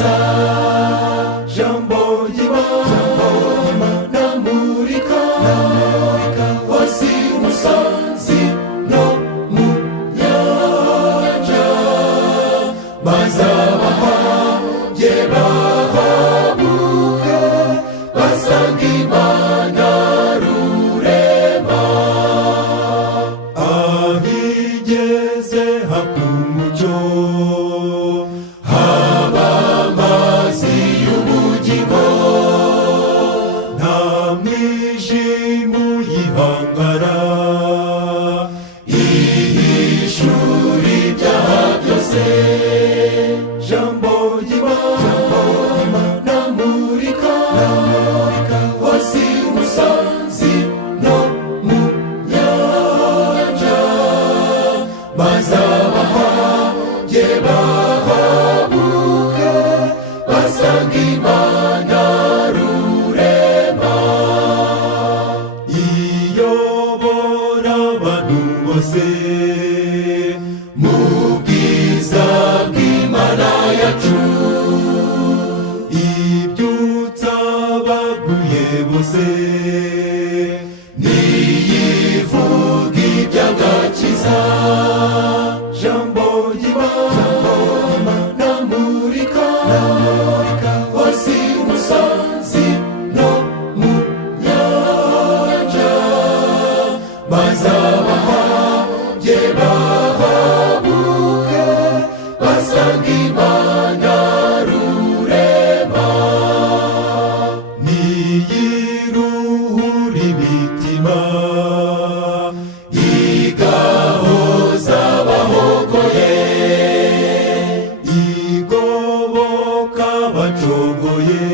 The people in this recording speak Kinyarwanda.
agakiza. Jambo ry'Imana namurika hose umusozi no mu nyanja, maze abahabye bahabuke basanga Imana rurema. Ahigeze haka umucyo, haba amazi y'ubugingo, nta mwijima uyihangara, ihishura ibyaha byose. Jambo ry'Imana namurika hose umusozi no mu nyanja, maze abahabye bahabuke basanga Imana rurema. Iyobora abantu bose mu bwiza bw'Imana yacu, ibyutsa abaguye bose, niyivuga iby'agakiza. Jambo ry'Imana namurika hose umusozi no mu nyanja, maze abahabye bahabuke basanga Imana rurema. Niyiruhura imitima, igahoza abahogoye, igoboka abacogoye,